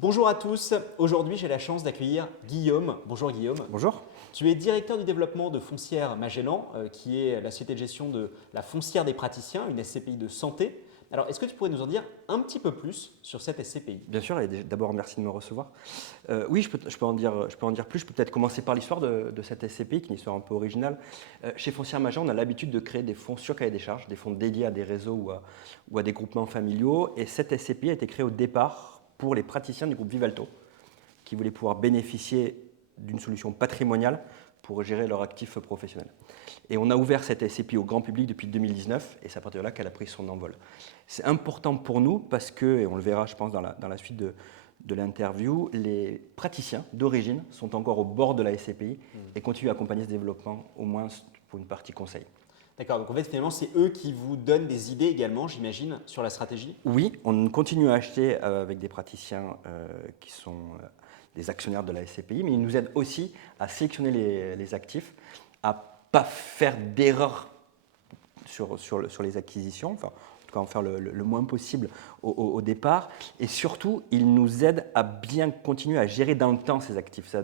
Bonjour à tous, aujourd'hui j'ai la chance d'accueillir Guillaume. Bonjour Guillaume. Bonjour. Tu es directeur du développement de Foncière Magellan, qui est la société de gestion de la foncière des praticiens, une SCPI de santé. Alors est-ce que tu pourrais nous en dire un petit peu plus sur cette SCPI? Bien sûr, et d'abord merci de me recevoir. Oui, je peux en dire plus. Je peux peut-être commencer par l'histoire de cette SCPI, qui est une histoire un peu originale. Chez Foncière Magellan, on a l'habitude de créer des fonds sur cahier des charges, des fonds dédiés à des réseaux ou à des groupements familiaux. Et cette SCPI a été créée au départ pour les praticiens du groupe Vivalto, qui voulaient pouvoir bénéficier d'une solution patrimoniale pour gérer leur actif professionnel. Et on a ouvert cette SCPI au grand public depuis 2019 et c'est à partir de là qu'elle a pris son envol. C'est important pour nous parce que, et on le verra je pense dans la suite de l'interview, les praticiens d'origine sont encore au bord de la SCPI et continuent à accompagner ce développement, au moins pour une partie conseil. D'accord, donc en fait finalement c'est eux qui vous donnent des idées également, j'imagine, sur la stratégie? Oui, on continue à acheter avec des praticiens qui sont des actionnaires de la SCPI, mais ils nous aident aussi à sélectionner les actifs, à ne pas faire d'erreurs sur les acquisitions, enfin, en tout cas en faire le moins possible au départ, et surtout, ils nous aident à bien continuer à gérer dans le temps ces actifs,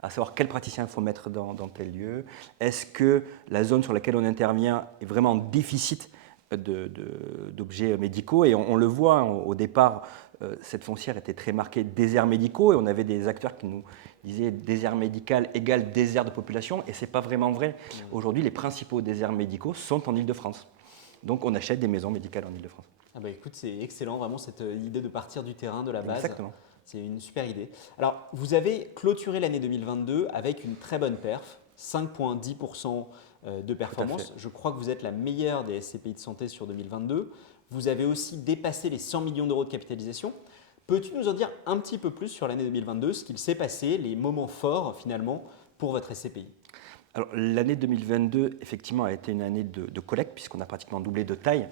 à savoir quel praticien il faut mettre dans tel lieu, est-ce que la zone sur laquelle on intervient est vraiment en déficit d'objets médicaux. Et on le voit, hein, au départ, cette foncière était très marquée déserts médicaux et on avait des acteurs qui nous disaient désert médical égale désert de population et ce n'est pas vraiment vrai. Aujourd'hui, les principaux déserts médicaux sont en Île-de-France. Donc on achète des maisons médicales en Île-de-France. Ah bah écoute, c'est excellent vraiment cette idée de partir du terrain, de la base. Exactement. C'est une super idée. Alors, vous avez clôturé l'année 2022 avec une très bonne perf, 5,10% de Tout à fait. performance. Je crois que vous êtes la meilleure des SCPI de santé sur 2022. Vous avez aussi dépassé les 100 millions d'euros de capitalisation. Peux-tu nous en dire un petit peu plus sur l'année 2022, ce qu'il s'est passé, les moments forts finalement pour votre SCPI? Alors, l'année 2022, effectivement, a été une année de collecte, puisqu'on a pratiquement doublé de taille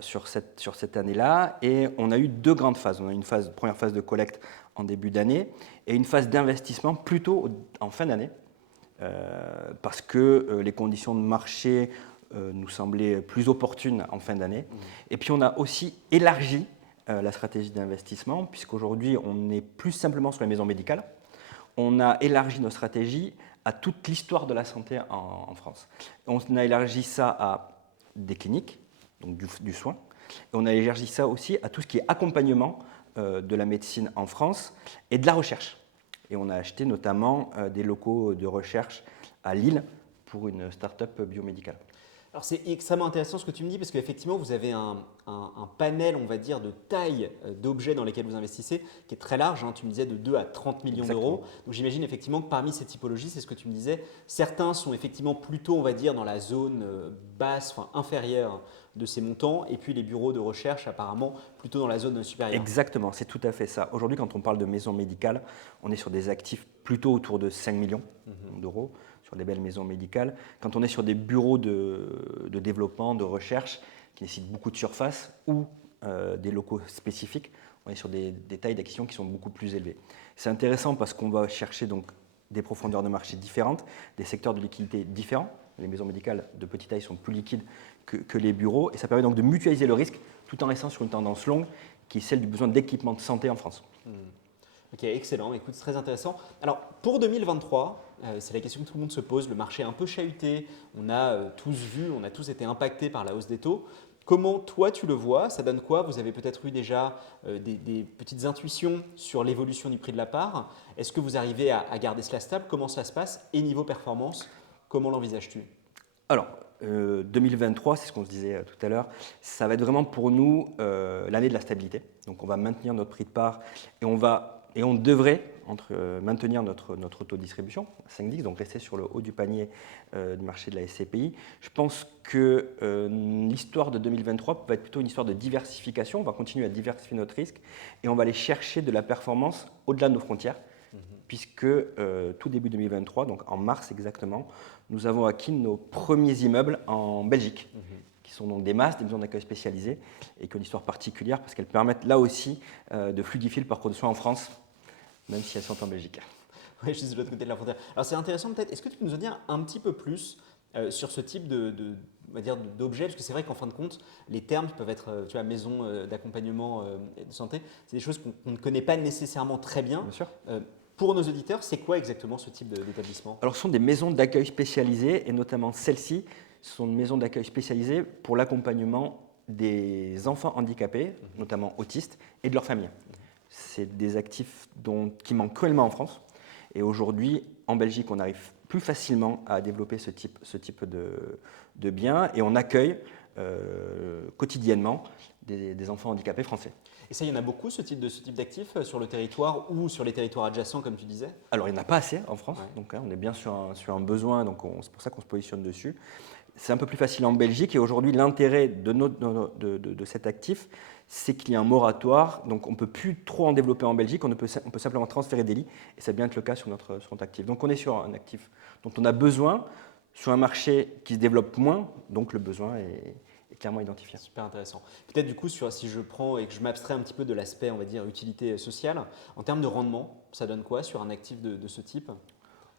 sur cette année-là. Et on a eu deux grandes phases. On a eu une première phase de collecte en début d'année et une phase d'investissement plutôt en fin d'année, parce que les conditions de marché nous semblaient plus opportunes en fin d'année. Et puis, on a aussi élargi la stratégie d'investissement, puisqu'aujourd'hui, on n'est plus simplement sur les maisons médicales. On a élargi nos stratégies à toute l'histoire de la santé en France. On a élargi ça à des cliniques, donc du soin, et on a élargi ça aussi à tout ce qui est accompagnement de la médecine en France et de la recherche. Et on a acheté notamment des locaux de recherche à Lille pour une start-up biomédicale. Alors c'est extrêmement intéressant ce que tu me dis parce qu'effectivement vous avez un panel, on va dire, de taille d'objets dans lesquels vous investissez qui est très large, hein. Tu me disais de 2 à 30 millions Exactement. d'euros. Donc j'imagine effectivement que parmi ces typologies, c'est ce que tu me disais, certains sont effectivement plutôt, on va dire, dans la zone basse, enfin inférieure de ces montants et puis les bureaux de recherche apparemment plutôt dans la zone supérieure. Exactement, c'est tout à fait ça. Aujourd'hui, quand on parle de maisons médicales, on est sur des actifs plutôt autour de 5 millions d'euros, sur des belles maisons médicales. Quand on est sur des bureaux de développement, de recherche, qui nécessitent beaucoup de surface, ou des locaux spécifiques, on est sur des tailles d'acquisition qui sont beaucoup plus élevées. C'est intéressant parce qu'on va chercher donc des profondeurs de marché différentes, des secteurs de liquidité différents. Les maisons médicales de petite taille sont plus liquides que les bureaux, et ça permet donc de mutualiser le risque tout en restant sur une tendance longue qui est celle du besoin d'équipement de santé en France. Ok, excellent. Écoute, c'est très intéressant. Alors, pour 2023, c'est la question que tout le monde se pose. Le marché est un peu chahuté. On a tous vu, on a tous été impactés par la hausse des taux. Comment toi tu le vois? Ça donne quoi? Vous avez peut-être eu déjà des petites intuitions sur l'évolution du prix de la part. Est-ce que vous arrivez à garder cela stable? Comment ça se passe? Et niveau performance, comment l'envisages-tu? Alors, 2023, c'est ce qu'on se disait tout à l'heure, ça va être vraiment pour nous l'année de la stabilité. Donc on va maintenir notre prix de part et on devrait maintenir notre taux de distribution, 5,10, donc rester sur le haut du panier du marché de la SCPI. Je pense que l'histoire de 2023 va être plutôt une histoire de diversification. On va continuer à diversifier notre risque et on va aller chercher de la performance au-delà de nos frontières, puisque tout début 2023, donc en mars exactement, nous avons acquis nos premiers immeubles en Belgique, qui sont donc des masses, des maisons d'accueil spécialisées, et qui ont une histoire particulière parce qu'elles permettent là aussi de fluidifier le parcours de soins en France, même si elles sont en Belgique. Oui, je suis de l'autre côté de la frontière. Alors c'est intéressant peut-être, est-ce que tu peux nous en dire un petit peu plus sur ce type on va dire, d'objets? Parce que c'est vrai qu'en fin de compte, les termes qui peuvent être, tu vois, maison d'accompagnement de santé, c'est des choses qu'on ne connaît pas nécessairement très bien. Bien sûr. Pour nos auditeurs, c'est quoi exactement ce type d'établissement? Alors, ce sont des maisons d'accueil spécialisées, et notamment celles-ci sont des maisons d'accueil spécialisées pour l'accompagnement des enfants handicapés, notamment autistes, et de leurs familles. C'est des actifs qui manquent cruellement en France. Et aujourd'hui, en Belgique, on arrive plus facilement à développer ce type de biens, et on accueille quotidiennement des enfants handicapés français. Et ça, il y en a beaucoup, ce type d'actifs sur le territoire ou sur les territoires adjacents, comme tu disais? Alors, il n'y en a pas assez en France, Ouais. donc on est bien sur un besoin, donc c'est pour ça qu'on se positionne dessus. C'est un peu plus facile en Belgique, et aujourd'hui, l'intérêt de cet actif, c'est qu'il y a un moratoire, donc on ne peut plus trop en développer en Belgique, on peut simplement transférer des lits, et ça va bien être le cas sur notre actif. Donc on est sur un actif dont on a besoin, sur un marché qui se développe moins, donc le besoin est clairement identifié. Super intéressant. Peut-être du coup, si je prends et que je m'abstrais un petit peu de l'aspect, on va dire, utilité sociale, en termes de rendement, ça donne quoi sur un actif de ce type?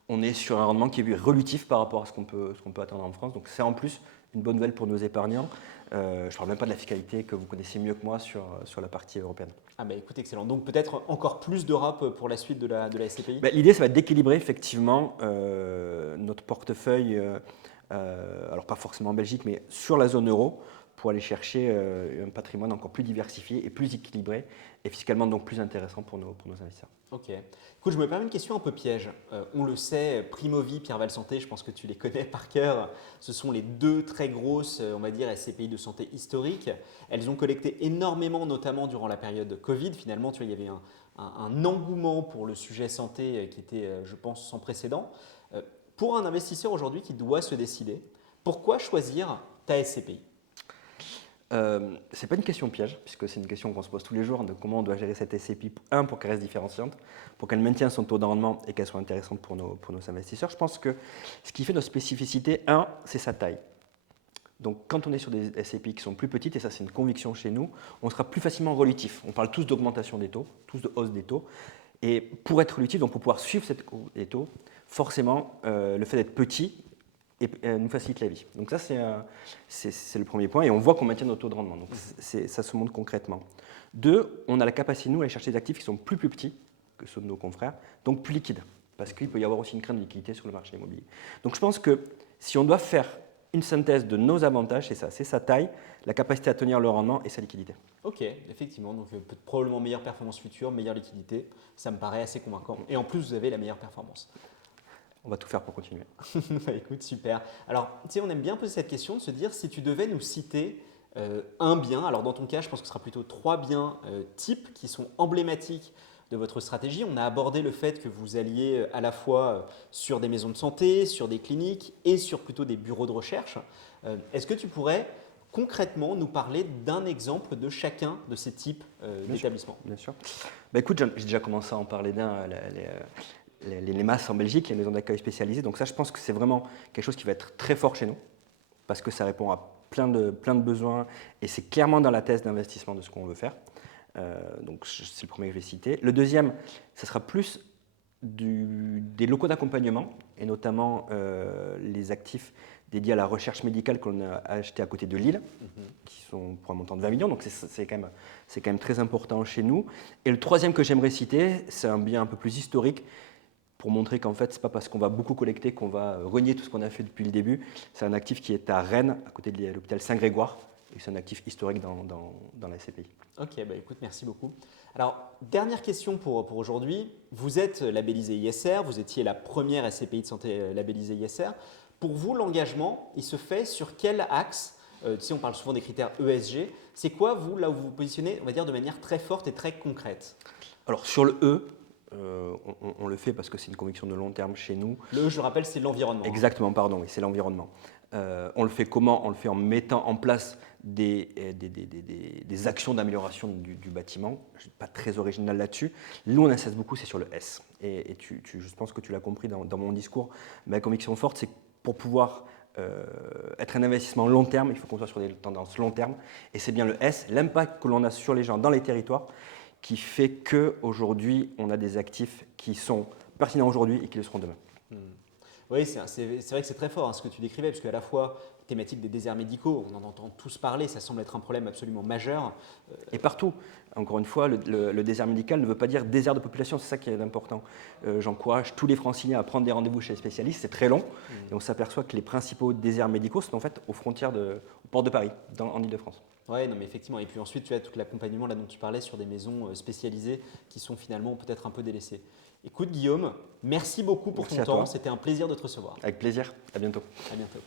On est sur un rendement qui est relatif par rapport à ce qu'on peut attendre en France. Donc c'est en plus une bonne nouvelle pour nos épargnants. Je ne parle même pas de la fiscalité que vous connaissez mieux que moi sur la partie européenne. Ah bah écoute, excellent. Donc peut-être encore plus d'Europe pour la suite de la SCPI? L'idée, ça va être d'équilibrer effectivement notre portefeuille, alors pas forcément en Belgique, mais sur la zone euro, pour aller chercher un patrimoine encore plus diversifié et plus équilibré, et fiscalement donc plus intéressant pour nos investisseurs. Ok. Écoute, je me permets une question un peu piège. On le sait, Primovie, Pierreval Santé, je pense que tu les connais par cœur. Ce sont les deux très grosses, on va dire, SCPI de santé historiques. Elles ont collecté énormément, notamment durant la période Covid. Finalement, tu vois, il y avait un engouement pour le sujet santé qui était, je pense, sans précédent. Pour un investisseur aujourd'hui qui doit se décider, pourquoi choisir ta SCPI? C'est pas une question piège, puisque c'est une question qu'on se pose tous les jours de comment on doit gérer cette SCPI, pour qu'elle reste différenciante, pour qu'elle maintienne son taux de rendement et qu'elle soit intéressante pour nos investisseurs. Je pense que ce qui fait notre spécificité, c'est sa taille. Donc quand on est sur des SCPI qui sont plus petites, et ça c'est une conviction chez nous, on sera plus facilement relutif. On parle tous d'augmentation des taux, tous de hausse des taux. Et pour être relutif, donc pour pouvoir suivre cette hausse des taux, forcément, le fait d'être petit nous facilite la vie. Donc ça, c'est le premier point. Et on voit qu'on maintient notre taux de rendement. Donc ça se montre concrètement. Deux, on a la capacité, nous, à aller chercher des actifs qui sont plus petits que ceux de nos confrères, donc plus liquides. Parce qu'il peut y avoir aussi une crainte de liquidité sur le marché immobilier. Donc je pense que si on doit faire une synthèse de nos avantages, c'est ça, c'est sa taille, la capacité à tenir le rendement et sa liquidité. Ok, effectivement, donc probablement meilleure performance future, meilleure liquidité, ça me paraît assez convaincant. Et en plus, vous avez la meilleure performance. On va tout faire pour continuer. Bah, écoute, super. Alors, tu sais, on aime bien poser cette question de se dire si tu devais nous citer un bien, alors dans ton cas, je pense que ce sera plutôt 3 biens types qui sont emblématiques de votre stratégie. On a abordé le fait que vous alliez à la fois sur des maisons de santé, sur des cliniques et sur plutôt des bureaux de recherche. Est-ce que tu pourrais concrètement nous parler d'un exemple de chacun de ces types d'établissements? Bien sûr. Écoute, j'ai déjà commencé à en parler d'un, les masses en Belgique, les maisons d'accueil spécialisées. Donc ça, je pense que c'est vraiment quelque chose qui va être très fort chez nous, parce que ça répond à plein de besoins, et c'est clairement dans la thèse d'investissement de ce qu'on veut faire. Donc c'est le premier que je vais citer. Le deuxième, ce sera plus des locaux d'accompagnement, et notamment les actifs dédiés à la recherche médicale qu'on a achetés à côté de Lille, qui sont pour un montant de 20 millions, donc c'est quand même très important chez nous. Et le troisième que j'aimerais citer, c'est un bien un peu plus historique, pour montrer qu'en fait, ce n'est pas parce qu'on va beaucoup collecter qu'on va renier tout ce qu'on a fait depuis le début. C'est un actif qui est à Rennes, à côté de l'hôpital Saint-Grégoire, et c'est un actif historique dans la SCPI. Ok, bah écoute, merci beaucoup. Alors, dernière question pour aujourd'hui. Vous êtes labellisé ISR, vous étiez la première SCPI de santé labellisée ISR. Pour vous, l'engagement, il se fait sur quel axe? Tu sais, on parle souvent des critères ESG. C'est quoi, vous, là où vous vous positionnez, on va dire, de manière très forte et très concrète? Alors, sur le E, on le fait parce que c'est une conviction de long terme chez nous. Le E, je le rappelle, c'est l'environnement. Exactement, pardon, oui, c'est l'environnement. On le fait comment? On le fait en mettant en place des actions d'amélioration du bâtiment. Je ne suis pas très original là-dessus. Nous, on insiste beaucoup, c'est sur le S. Et je pense que tu l'as compris dans mon discours. Ma conviction forte, c'est que pour pouvoir être un investissement long terme, il faut qu'on soit sur des tendances long terme. Et c'est bien le S, l'impact que l'on a sur les gens dans les territoires, qui fait qu'aujourd'hui, on a des actifs qui sont pertinents aujourd'hui et qui le seront demain. Oui, c'est vrai que c'est très fort ce que tu décrivais, parce qu'à la fois, thématique des déserts médicaux, on en entend tous parler, ça semble être un problème absolument majeur. Et partout. Encore une fois, le désert médical ne veut pas dire désert de population, c'est ça qui est important. J'encourage tous les franciliens à prendre des rendez-vous chez les spécialistes, c'est très long, et on s'aperçoit que les principaux déserts médicaux sont en fait aux frontières, aux portes de Paris, en Ile-de-France. Oui, non, mais effectivement. Et puis ensuite, tu as tout l'accompagnement là dont tu parlais sur des maisons spécialisées qui sont finalement peut-être un peu délaissées. Écoute, Guillaume, merci beaucoup pour Merci ton à temps. toi. C'était un plaisir de te recevoir. Avec plaisir, à bientôt. À bientôt.